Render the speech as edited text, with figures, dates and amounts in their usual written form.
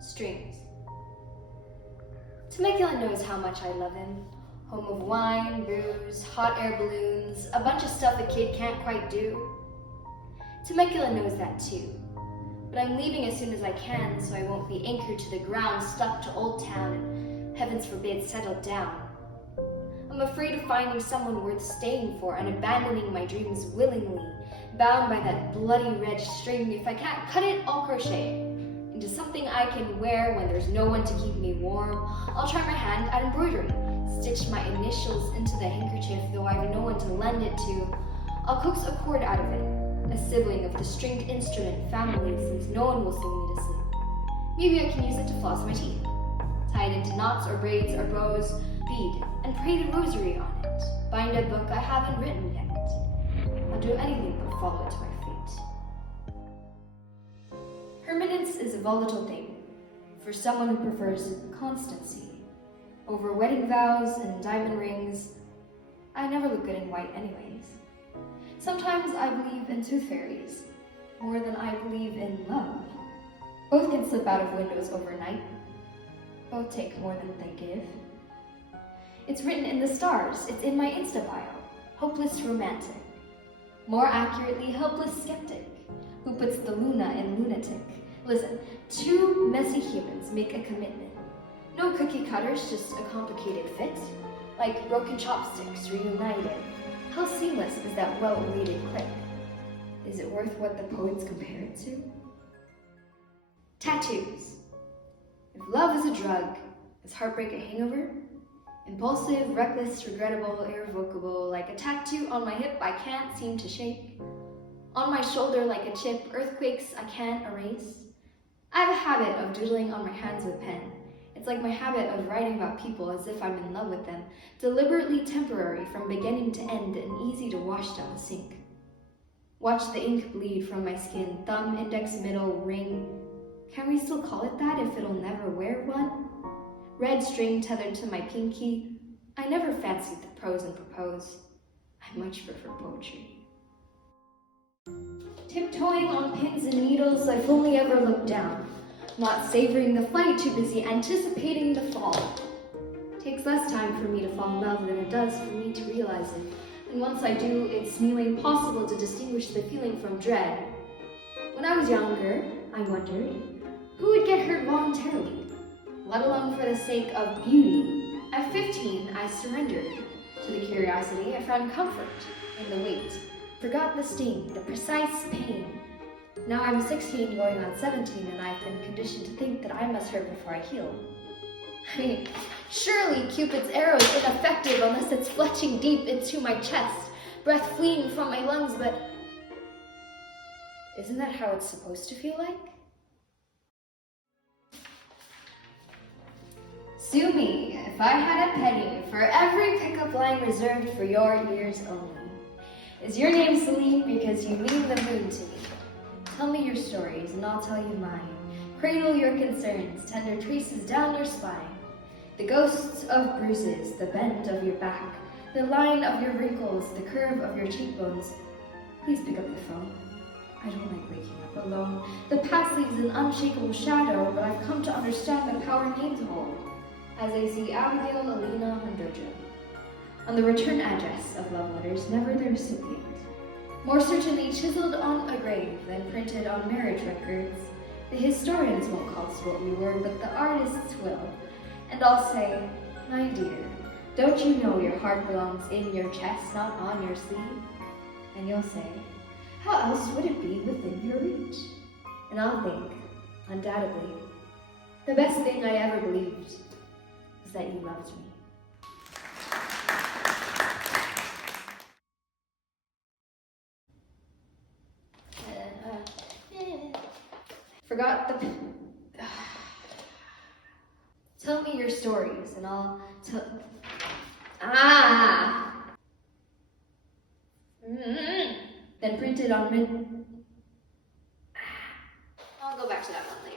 Strings. Temecula knows how much I love him. Home of wine, booze, hot air balloons, a bunch of stuff a kid can't quite do. Temecula knows that too. But I'm leaving as soon as I can so I won't be anchored to the ground, stuck to Old Town, and heavens forbid, settled down. I'm afraid of finding someone worth staying for and abandoning my dreams willingly, bound by that bloody red string. If I can't cut it, I'll crochet it into something I can wear when there's no one to keep me warm. I'll try my hand at embroidery, stitch my initials into the handkerchief, though I've no one to lend it to. I'll coax a cord out of it, a sibling of the stringed instrument family, since no one will sing me to sleep. Maybe I can use it to floss my teeth, tie it into knots or braids or bows, bead, and pray the rosary on it, bind a book I haven't written yet. I'll do anything but follow it to my fate. Permanence is a volatile thing for someone who prefers constancy over wedding vows and diamond rings. I never look good in white anyways. Sometimes I believe in tooth fairies more than I believe in love. Both can slip out of windows overnight. Both take more than they give. It's written in the stars. It's in my Insta bio. Hopeless romantic. More accurately, helpless skeptic, who puts the Luna in lunatic. Listen, two messy humans make a commitment. No cookie cutters, just a complicated fit. Like broken chopsticks reunited. How seamless is that well-weighted click? Is it worth what the poets compare it to? Tattoos. If love is a drug, is heartbreak a hangover? Impulsive, reckless, regrettable, irrevocable, like a tattoo on my hip I can't seem to shake. On my shoulder like a chip, earthquakes I can't erase. I have a habit of doodling on my hands with pen. It's like my habit of writing about people as if I'm in love with them, deliberately temporary from beginning to end and easy to wash down the sink. Watch the ink bleed from my skin, thumb, index, middle, ring. Can we still call it that if it'll never wear one? Red string tethered to my pinky. I never fancied the prose and propose. I much prefer poetry. Tiptoeing on pins and needles, I've only ever looked down. Not savoring the flight, too busy anticipating the fall. Takes less time for me to fall in love than it does for me to realize it. And once I do, it's nearly impossible to distinguish the feeling from dread. When I was younger, I wondered, who would get hurt voluntarily, let alone for the sake of beauty? At 15, I surrendered to the curiosity. I found comfort in the wait, forgot the sting, the precise pain. Now I'm 16 going on 17, and I've been conditioned to think that I must hurt before I heal. I mean, surely Cupid's arrow is ineffective unless it's fletching deep into my chest, breath fleeing from my lungs, but isn't that how it's supposed to feel like? Sue me if I had a penny for every pickup line reserved for your ears only. Is your name Celine because you mean the moon to me? Tell me your stories and I'll tell you mine. Cradle your concerns, tender traces down your spine. The ghosts of bruises, the bend of your back, the line of your wrinkles, the curve of your cheekbones. Please pick up the phone. I don't like waking up alone. The past leaves an unshakable shadow, but I've come to understand the power names hold, as I see Abigail, Alina, and Jojo. On the return address of love letters, never the recipient. More certainly chiseled on a grave than printed on marriage records. The historians won't call us what we were, but the artists will. And I'll say, my dear, don't you know your heart belongs in your chest, not on your sleeve? And you'll say, how else would it be within your reach? And I'll think, undoubtedly, the best thing I ever believed was that you loved me. Forgot the... Tell me your stories and I'll tell... Then printed on I'll go back to that one later.